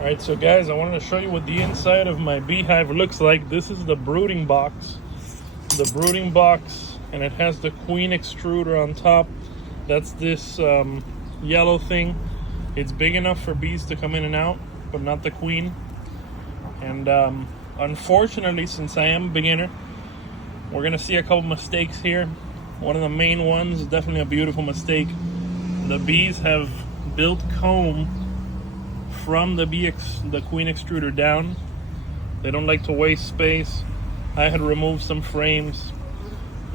Alright, so guys, I wanted to show you what the inside of my beehive looks like. This is the brooding box. The brooding box, and it has the queen extruder on top. That's this yellow thing. It's big enough for bees to come in and out, but not the queen. And unfortunately, since I am a beginner, we're going to see a couple mistakes here. One of the main ones is definitely a beautiful mistake. The bees have built comb from the queen extruder down. They don't like to waste space. I had removed some frames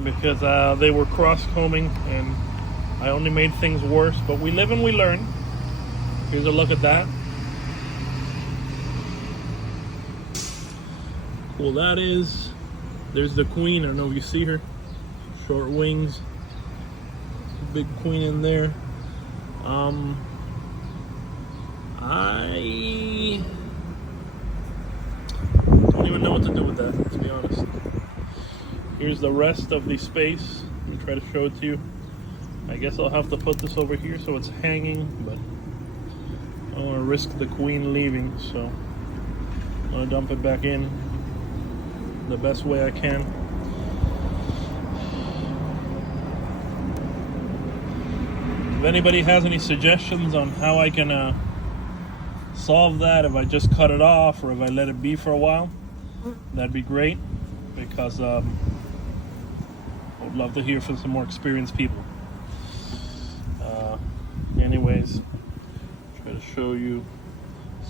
because they were cross-combing, and I only made things worse. But we live and we learn. Here's a look at that. Cool that is. There's the queen. I don't know if you see her. Short wings. Big queen in there. I don't even know what to do with that, to be honest. Here's the rest of the space. Let me try to show it to you. I guess I'll have to put this over here so it's hanging, but I don't want to risk the queen leaving, so I'm going to dump it back in the best way I can. If anybody has any suggestions on how I can solve that, if I just cut it off or if I let it be for a while, that'd be great, because I would love to hear from some more experienced people. Anyways, try to show you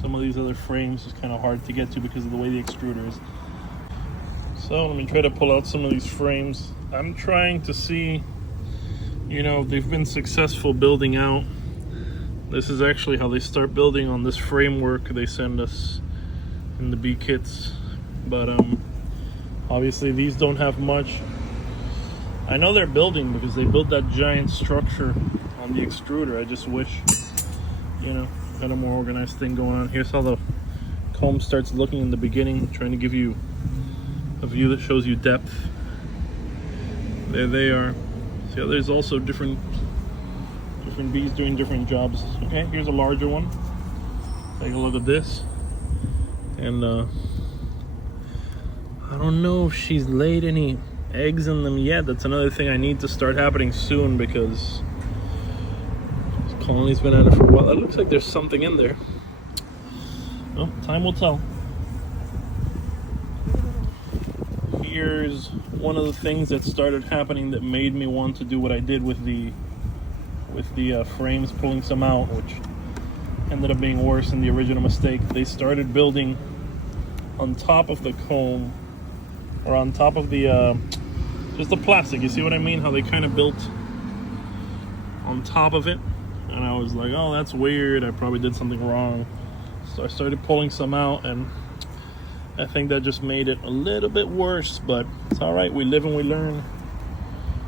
some of these other frames. Is kind of hard to get to because of the way the extruder is. So let me try to pull out some of these frames. I'm trying to see, you know, they've been successful building out. This is actually how they start building on this framework they send us in the bee kits. But obviously these don't have much. I know they're building because they built that giant structure on the extruder. I just wish, you know, had a more organized thing going on. Here's how the comb starts looking in the beginning, trying to give you a view that shows you depth. There they are. See how there's also different bees doing different jobs. Okay, here's a larger one. Take a look at this. And I don't know if she's laid any eggs in them yet. That's another thing I need to start happening soon, because this colony's been at it for a while. It looks like there's something in there. Well, time will tell. Here's one of the things that started happening that made me want to do what I did with the frames, pulling some out, which ended up being worse than the original mistake. They started building on top of the comb, or on top of the just the plastic. You see what I mean? How they kind of built on top of it. And I was like, oh, that's weird. I probably did something wrong. So I started pulling some out, and I think that just made it a little bit worse, but it's all right. We live and we learn.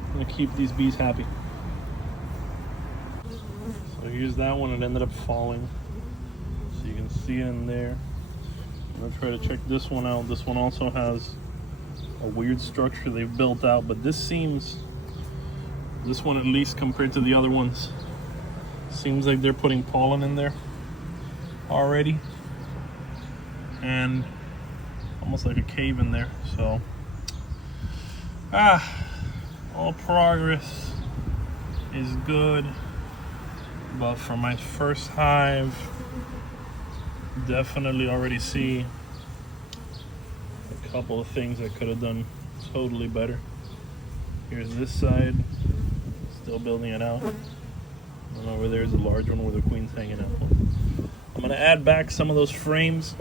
I'm gonna keep these bees happy. So here's that one. It ended up falling, so you can see it in there. I'm gonna try to check this one out. This one also has a weird structure they've built out, but this one, at least compared to the other ones, seems like they're putting pollen in there already, and almost like a cave in there. So all progress is good, but for my first hive, definitely already see a couple of things I could have done totally better. Here's this side, still building it out, and over there's a large one where the queen's hanging out. I'm going to add back some of those frames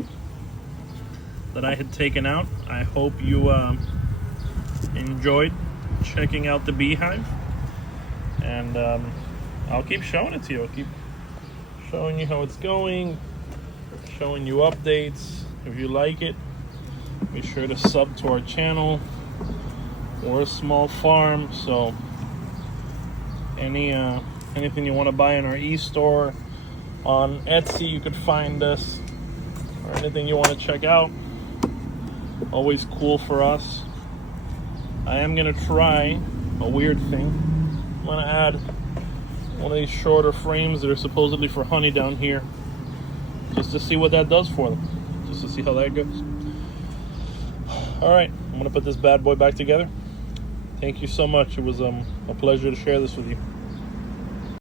that I had taken out. I hope you enjoyed checking out the beehive, and I'll keep showing it to you. I'll keep showing you how it's going, showing you updates. If you like it, be sure to sub to our channel. We're a small farm, so anything you want to buy in our e-store, on Etsy you could find us, or anything you want to check out, always cool for us. I am gonna try a weird thing. I'm gonna add one of these shorter frames that are supposedly for honey down here just to see what that does for them, just to see how that goes. All right, I'm gonna put this bad boy back together. Thank you so much. It was a pleasure to share this with you.